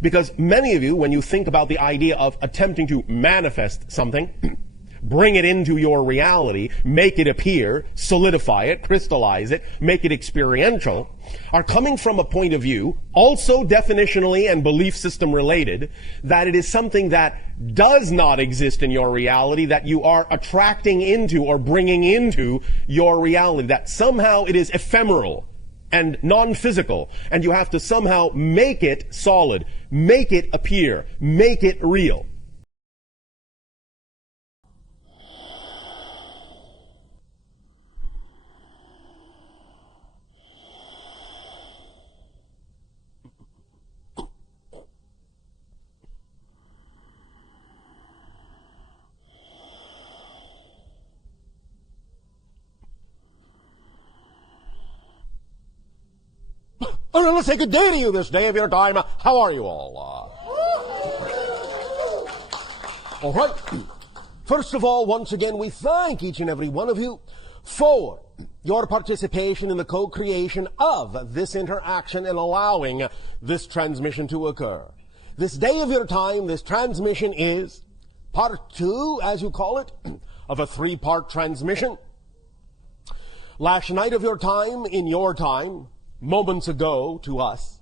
Because many of you, when you think about the idea of attempting to manifest something, bring it into your reality, make it appear, solidify it, crystallize it, make it experiential, are coming from a point of view, also definitionally and belief system related, that it is something that does not exist in your reality, that you are attracting into or bringing into your reality, that somehow it is ephemeral and non-physical, and you have to somehow make it solid, make it appear, make it real. Oh, let's say good day to you this day of your time. How are you all? All right. First of all, once again, we thank each and every one of you for your participation in the co-creation of this interaction and allowing this transmission to occur. This day of your time, this transmission is part 2, as you call it, of a 3-part transmission. Last night of your time, in your time, moments ago to us,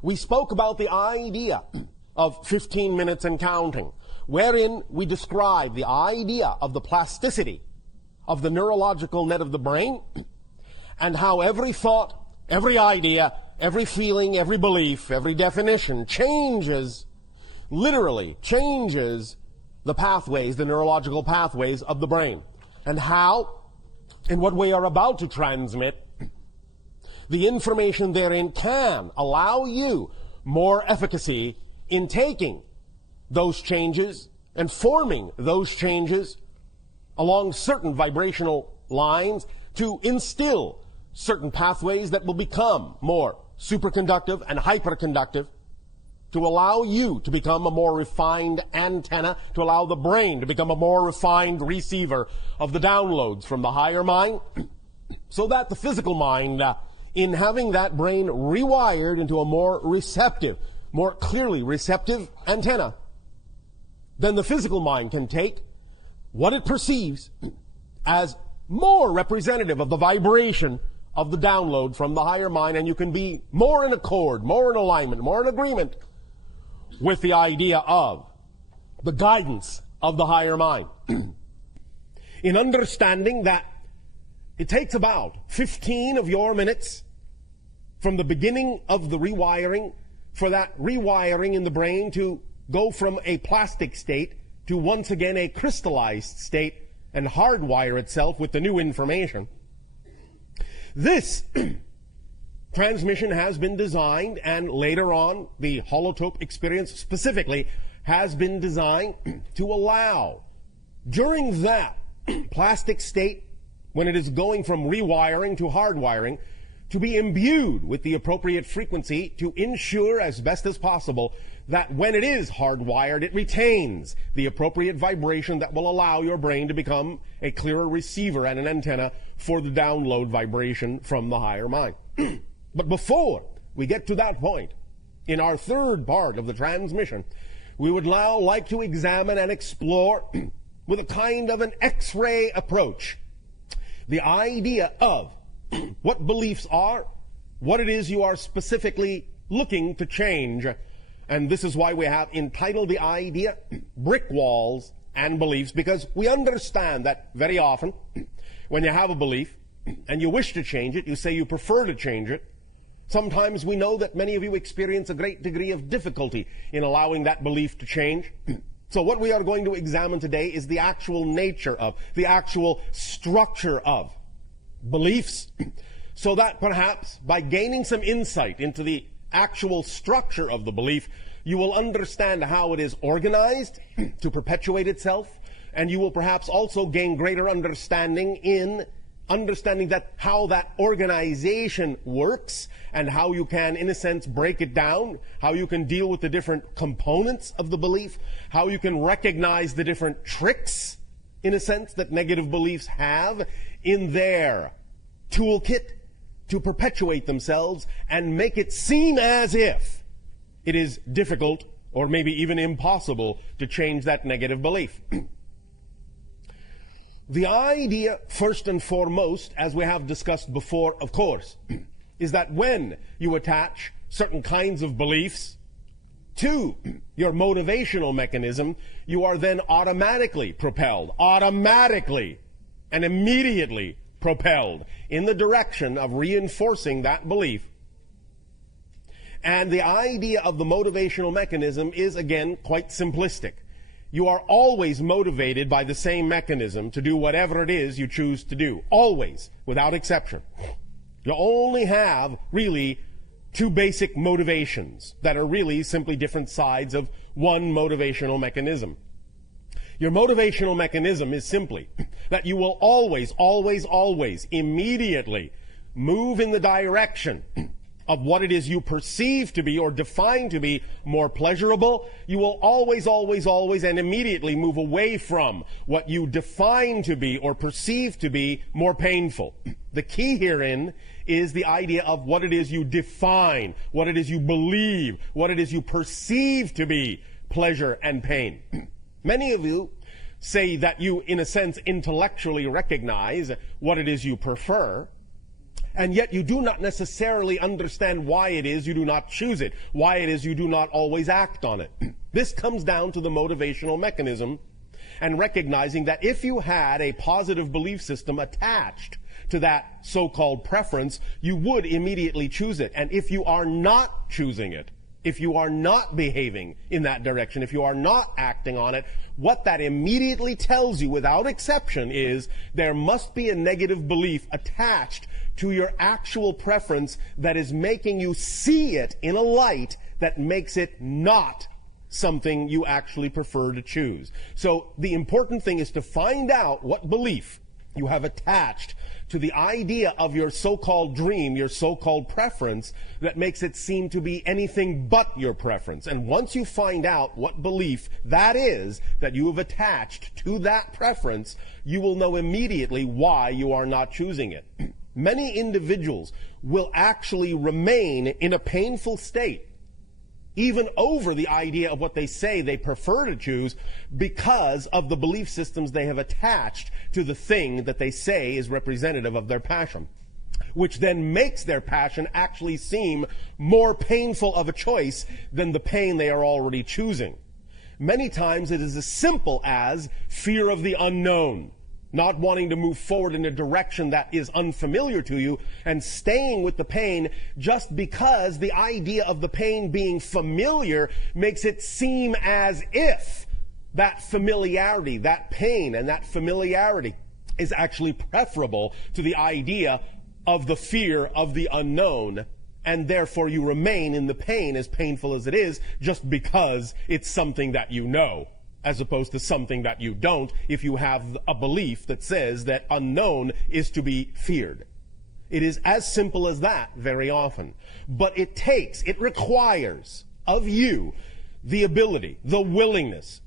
we spoke about the idea of 15 minutes and counting, wherein we described the idea of the plasticity of the neurological net of the brain, and how every thought, every idea, every feeling, every belief, every definition changes, literally changes the pathways, the neurological pathways of the brain, and how, in what we are about to transmit, the information therein can allow you more efficacy in taking those changes and forming those changes along certain vibrational lines to instill certain pathways that will become more superconductive and hyperconductive, to allow you to become a more refined antenna, to allow the brain to become a more refined receiver of the downloads from the higher mind, so that the physical mind, in having that brain rewired into a more receptive, more clearly receptive antenna, then the physical mind can take what it perceives as more representative of the vibration of the download from the higher mind, and you can be more in accord, more in alignment, more in agreement with the idea of the guidance of the higher mind. In understanding that it takes about 15 of your minutes from the beginning of the rewiring, for that rewiring in the brain to go from a plastic state to once again a crystallized state and hardwire itself with the new information. This transmission has been designed, and later on the holotope experience specifically has been designed to allow, during that plastic state, when it is going from rewiring to hardwiring, to be imbued with the appropriate frequency to ensure as best as possible that when it is hardwired, it retains the appropriate vibration that will allow your brain to become a clearer receiver and an antenna for the download vibration from the higher mind. But before we get to that point, in our 3rd part of the transmission, we would now like to examine and explore with a kind of an X-ray approach the idea of what beliefs are, what it is you are specifically looking to change. And this is why we have entitled the idea Brick Walls and Beliefs, because we understand that very often when you have a belief and you wish to change it, you say you prefer to change it. Sometimes we know that many of you experience a great degree of difficulty in allowing that belief to change. So what we are going to examine today is the actual nature of, the actual structure of beliefs, so that perhaps by gaining some insight into the actual structure of the belief, you will understand how it is organized to perpetuate itself, and you will perhaps also gain greater understanding in understanding that how that organization works, and how you can, in a sense, break it down, how you can deal with the different components of the belief, how you can recognize the different tricks, in a sense, that negative beliefs have in their toolkit to perpetuate themselves and make it seem as if it is difficult or maybe even impossible to change that negative belief. The idea, first and foremost, as we have discussed before, of course, is that when you attach certain kinds of beliefs to your motivational mechanism, you are then automatically and immediately propelled in the direction of reinforcing that belief. And the idea of the motivational mechanism is, again, quite simplistic. You are always motivated by the same mechanism to do whatever it is you choose to do. Always, without exception. You only have, really, two basic motivations that are really simply different sides of one motivational mechanism. Your motivational mechanism is simply that you will always immediately move in the direction of what it is you perceive to be or define to be more pleasurable. You will always and immediately move away from what you define to be or perceive to be more painful. The key herein is the idea of what it is you define, what it is you believe, what it is you perceive to be pleasure and pain. Many of you say that you, in a sense, intellectually recognize what it is you prefer, and yet you do not necessarily understand why it is you do not choose it, why it is you do not always act on it. This comes down to the motivational mechanism and recognizing that if you had a positive belief system attached to that so-called preference, you would immediately choose it. And if you are not choosing it, if you are not behaving in that direction, if you are not acting on it, what that immediately tells you without exception is there must be a negative belief attached to your actual preference that is making you see it in a light that makes it not something you actually prefer to choose. So the important thing is to find out what belief you have attached to the idea of your so-called dream, your so-called preference, that makes it seem to be anything but your preference. And once you find out what belief that is that you have attached to that preference, you will know immediately why you are not choosing it. Many individuals will actually remain in a painful state, even over the idea of what they say they prefer to choose, because of the belief systems they have attached to the thing that they say is representative of their passion, which then makes their passion actually seem more painful of a choice than the pain they are already choosing. Many times it is as simple as fear of the unknown, not wanting to move forward in a direction that is unfamiliar to you and staying with the pain just because the idea of the pain being familiar makes it seem as if that familiarity, that pain and that familiarity is actually preferable to the idea of the fear of the unknown, and therefore you remain in the pain, as painful as it is, just because it's something that you know, as opposed to something that you don't, if you have a belief that says that unknown is to be feared. It is as simple as that very often. But it requires of you the ability, the willingness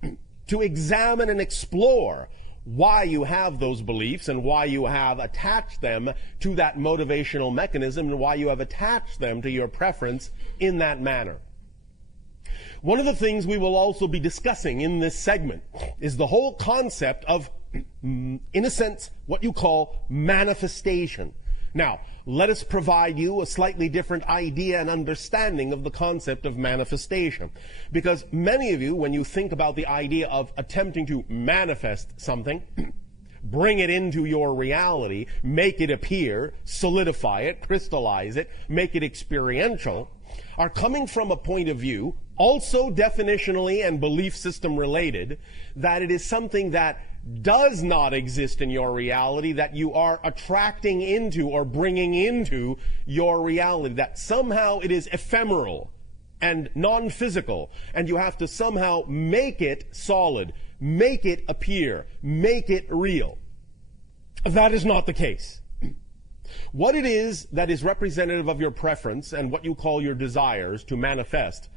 to examine and explore why you have those beliefs and why you have attached them to that motivational mechanism and why you have attached them to your preference in that manner. One of the things we will also be discussing in this segment is the whole concept of, in a sense, what you call manifestation. Now, let us provide you a slightly different idea and understanding of the concept of manifestation. Because many of you, when you think about the idea of attempting to manifest something, bring it into your reality, make it appear, solidify it, crystallize it, make it experiential, are coming from a point of view, also definitionally and belief system related, that it is something that does not exist in your reality, that you are attracting into or bringing into your reality, that somehow it is ephemeral and non-physical, and you have to somehow make it solid, make it appear, make it real. That is not the case. What it is that is representative of your preference and what you call your desires to manifest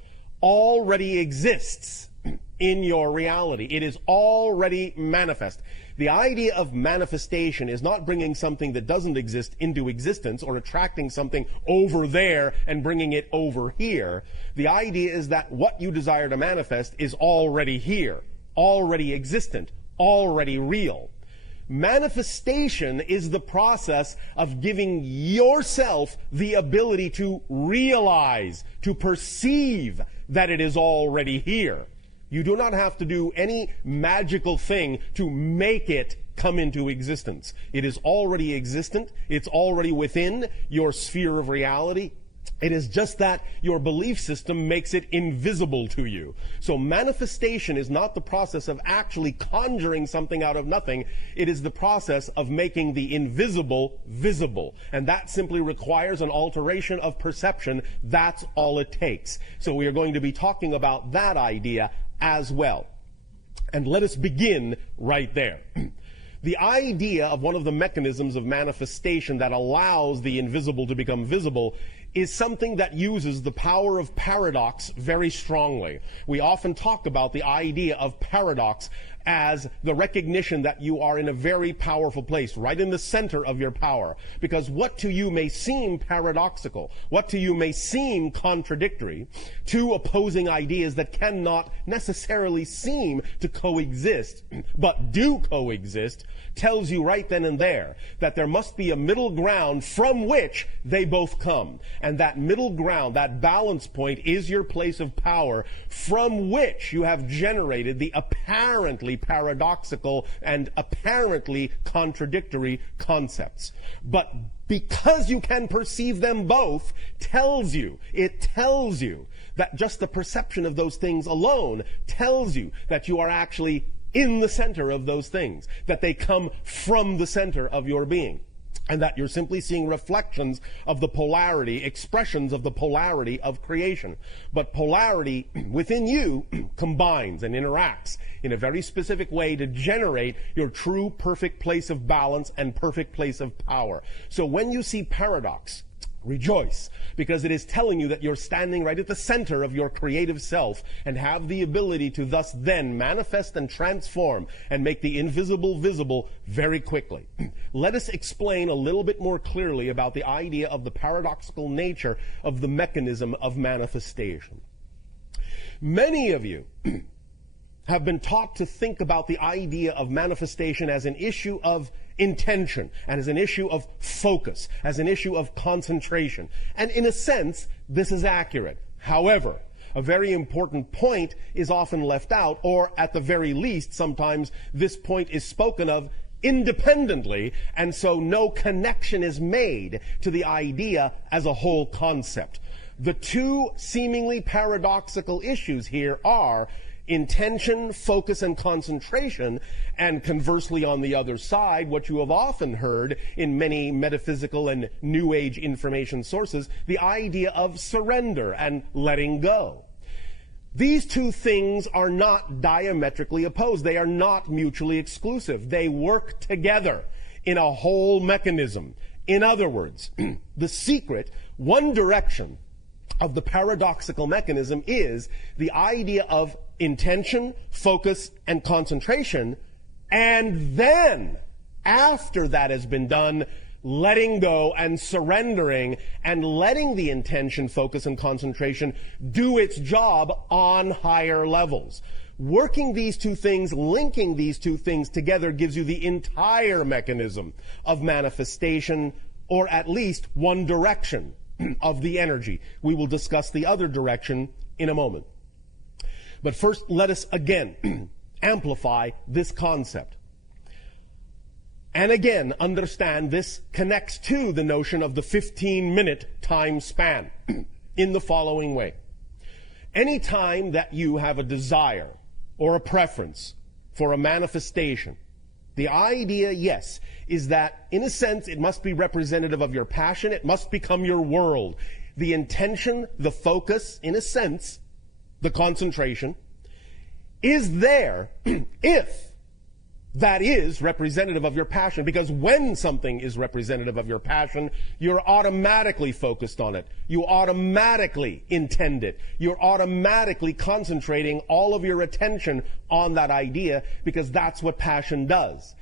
already exists in your reality. It is already manifest. The idea of manifestation is not bringing something that doesn't exist into existence or attracting something over there and bringing it over here. The idea is that what you desire to manifest is already here, already existent, already real. Manifestation is the process of giving yourself the ability to realize, to perceive that it is already here. You do not have to do any magical thing to make it come into existence. It is already existent. It's already within your sphere of reality. It is just that your belief system makes it invisible to you. So manifestation is not the process of actually conjuring something out of nothing. It is the process of making the invisible visible. And that simply requires an alteration of perception. That's all it takes. So we are going to be talking about that idea as well. And let us begin right there. The idea of one of the mechanisms of manifestation that allows the invisible to become visible is something that uses the power of paradox very strongly. We often talk about the idea of paradox as the recognition that you are in a very powerful place, right in the center of your power. Because what to you may seem paradoxical, what to you may seem contradictory, two opposing ideas that cannot necessarily seem to coexist, but do coexist, tells you right then and there that there must be a middle ground from which they both come. And that middle ground, that balance point, is your place of power from which you have generated the apparently paradoxical and apparently contradictory concepts. But because you can perceive them both, it tells you that just the perception of those things alone tells you that you are actually in the center of those things, that they come from the center of your being, and that you're simply seeing reflections of the polarity, expressions of the polarity of creation. But polarity within you combines and interacts in a very specific way to generate your true perfect place of balance and perfect place of power. So when you see paradox, rejoice, because it is telling you that you're standing right at the center of your creative self and have the ability to thus then manifest and transform and make the invisible visible very quickly. Let us explain a little bit more clearly about the idea of the paradoxical nature of the mechanism of manifestation. Many of you have been taught to think about the idea of manifestation as an issue of intention and as an issue of focus, as an issue of concentration. And in a sense, this is accurate. However, a very important point is often left out, or at the very least, sometimes this point is spoken of independently, and so no connection is made to the idea as a whole concept. The two seemingly paradoxical issues here are intention, focus, and concentration, and conversely on the other side, what you have often heard in many metaphysical and New Age information sources, the idea of surrender and letting go. These two things are not diametrically opposed. They are not mutually exclusive. They work together in a whole mechanism. In other words, the secret, one direction of the paradoxical mechanism is the idea of intention, focus, and concentration, and then, after that has been done, letting go and surrendering and letting the intention, focus, and concentration do its job on higher levels. Working these two things, linking these two things together gives you the entire mechanism of manifestation, or at least one direction of the energy. We will discuss the other direction in a moment. But first, let us again amplify this concept. And again, understand this connects to the notion of the 15-minute time span in the following way. Any time that you have a desire or a preference for a manifestation, the idea, yes, is that in a sense it must be representative of your passion. It must become your world. The intention, the focus, in a sense, the concentration, is there if that is representative of your passion, because when something is representative of your passion, you're automatically focused on it. You automatically intend it. You're automatically concentrating all of your attention on that idea, because that's what passion does.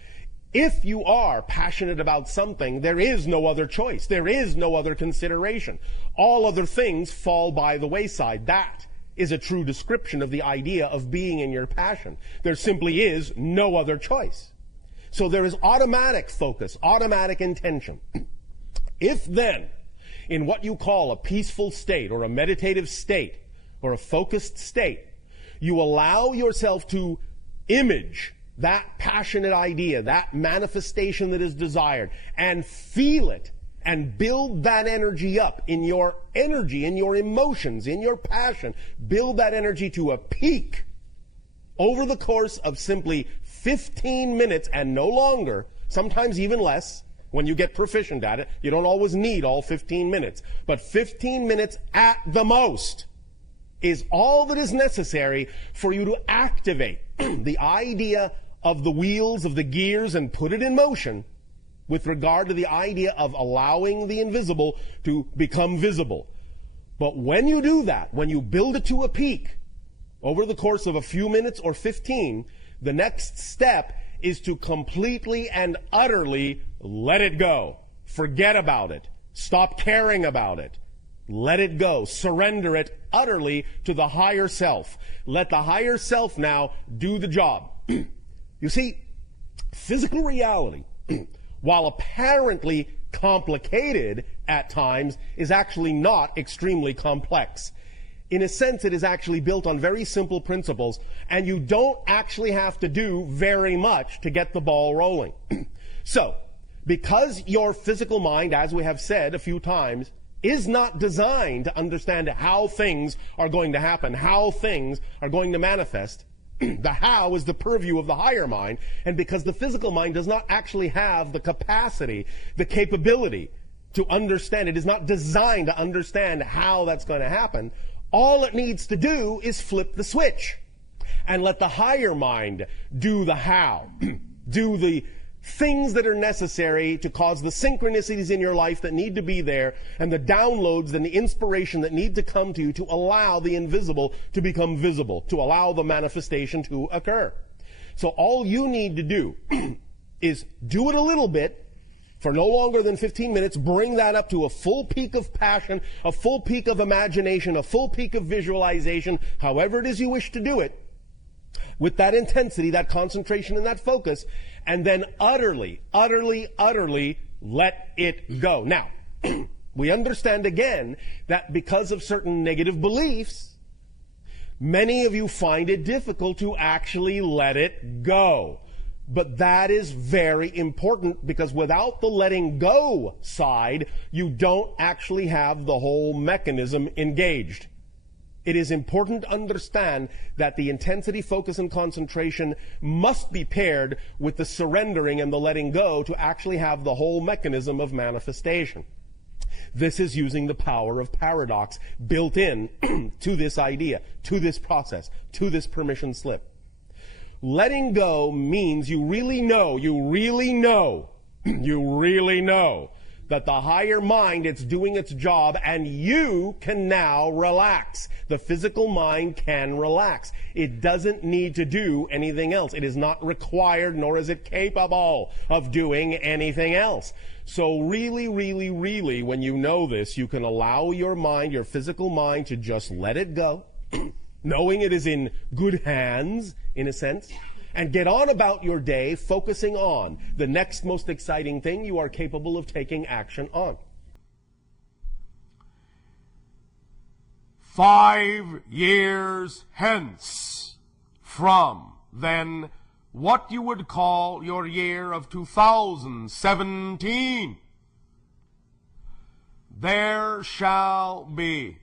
If you are passionate about something, there is no other choice. There is no other consideration. All other things fall by the wayside. That is a true description of the idea of being in your passion. There simply is no other choice. So there is automatic focus, automatic intention. If then, in what you call a peaceful state or a meditative state or a focused state, you allow yourself to image that passionate idea, that manifestation that is desired, and feel it, and build that energy up in your energy, in your emotions, in your passion. Build that energy to a peak over the course of simply 15 minutes and no longer, sometimes even less, when you get proficient at it. You don't always need all 15 minutes, but 15 minutes at the most is all that is necessary for you to activate the idea of the wheels, of the gears, and put it in motion with regard to the idea of allowing the invisible to become visible. But when you do that, when you build it to a peak over the course of a few minutes or 15, the next step is to completely and utterly let it go. Forget about it. Stop caring about it. Let it go. Surrender it utterly to the higher self. Let the higher self now do the job. You see, physical reality, while apparently complicated at times, is actually not extremely complex. In a sense, it is actually built on very simple principles, and you don't actually have to do very much to get the ball rolling. So, because your physical mind, as we have said a few times, is not designed to understand how things are going to happen, how things are going to manifest, the how is the purview of the higher mind, and because the physical mind does not actually have the capacity, the capability to understand, it is not designed to understand how that's going to happen, all it needs to do is flip the switch and let the higher mind do the how, do the things that are necessary to cause the synchronicities in your life that need to be there, and the downloads and the inspiration that need to come to you to allow the invisible to become visible, to allow the manifestation to occur. So all you need to do is do it a little bit for no longer than 15 minutes, bring that up to a full peak of passion, a full peak of imagination, a full peak of visualization, however it is you wish to do it, with that intensity, that concentration, and that focus, and then utterly, utterly, utterly let it go. Now, we understand again that because of certain negative beliefs, many of you find it difficult to actually let it go. But that is very important, because without the letting go side, you don't actually have the whole mechanism engaged. It is important to understand that the intensity, focus, and concentration must be paired with the surrendering and the letting go to actually have the whole mechanism of manifestation. This is using the power of paradox built in to this idea, to this process, to this permission slip. Letting go means you really know that the higher mind, it's doing its job, and you can now relax. The physical mind can relax. It doesn't need to do anything else. It is not required, nor is it capable of doing anything else. So really, when you know this, you can allow your mind, your physical mind, to just let it go, knowing it is in good hands, in a sense, and get on about your day, focusing on the next most exciting thing you are capable of taking action on. 5 years hence from then, what you would call your year of 2017, there shall be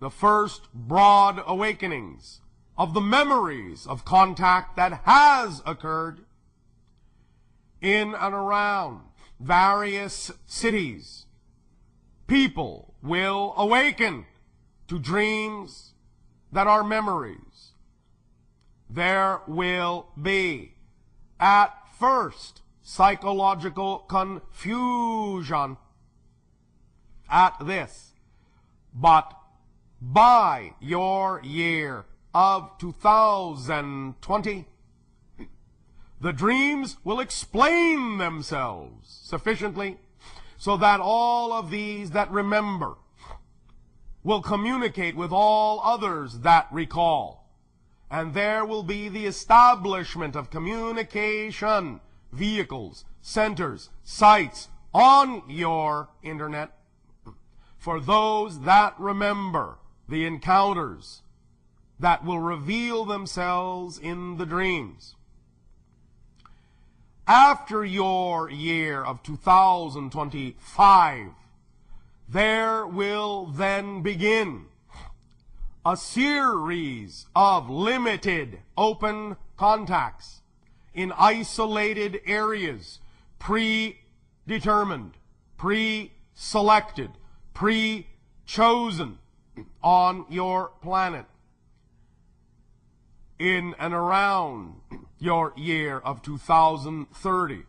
the first broad awakenings of the memories of contact that has occurred in and around various cities. People will awaken to dreams that are memories. There will be at first psychological confusion at this, but by your year of 2020, the dreams will explain themselves sufficiently so that all of these that remember will communicate with all others that recall. And there will be the establishment of communication vehicles, centers, sites on your internet for those that remember the encounters that will reveal themselves in the dreams. After your year of 2025, there will then begin a series of limited open contacts in isolated areas, predetermined, pre-selected, pre-chosen on your planet. In and around your year of 2030,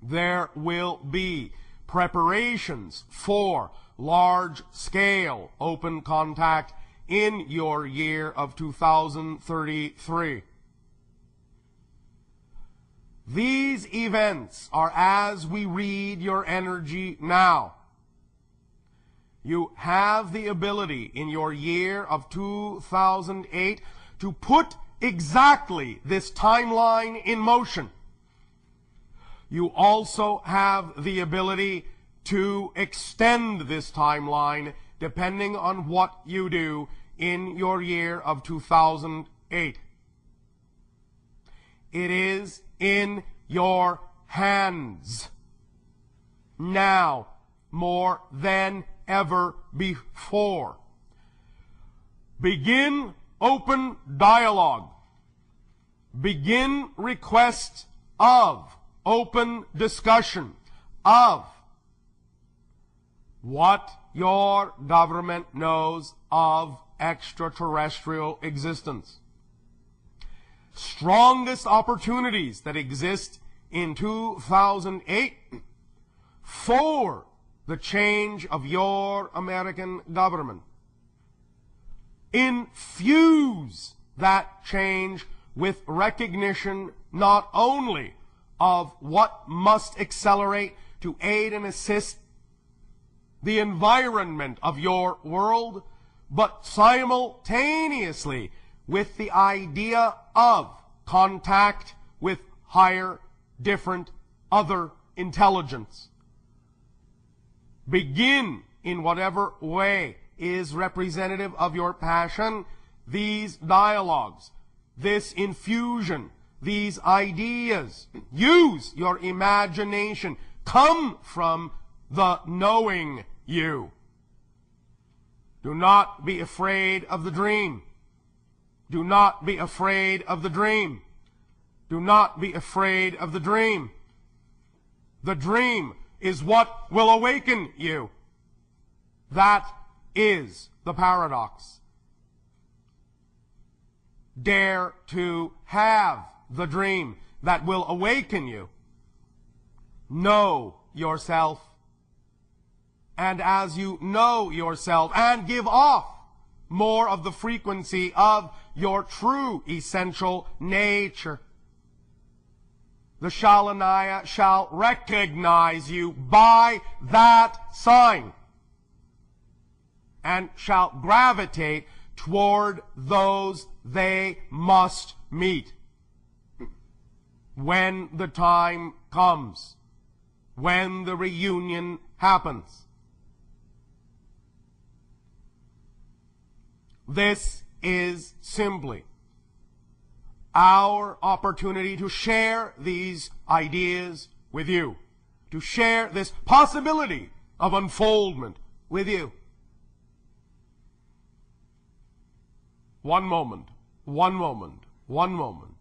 there will be preparations for large-scale open contact in your year of 2033. These events are as we read your energy now. You have the ability in your year of 2008 to put exactly this timeline in motion. You also have the ability to extend this timeline depending on what you do in your year of 2008. It is in your hands now more than ever before. Begin open dialogue. Begin requests of open discussion of what your government knows of extraterrestrial existence. Strongest opportunities that exist in 2008 for the change of your American government. Infuse that change with recognition not only of what must accelerate to aid and assist the environment of your world, but simultaneously with the idea of contact with higher, different, other intelligence. Begin in whatever way is representative of your passion, these dialogues, this infusion, these ideas. Use your imagination. Come from the knowing you. Do not be afraid of the dream. Do not be afraid of the dream. Do not be afraid of the dream. The dream is what will awaken you. That is the paradox. Dare to have the dream that will awaken you. Know yourself. And as you know yourself and give off more of the frequency of your true essential nature, the Shaoliniah shall recognize you by that sign and shall gravitate toward those they must meet when the time comes, when the reunion happens. This is simply our opportunity to share these ideas with you, to share this possibility of unfoldment with you. One moment, one moment, one moment.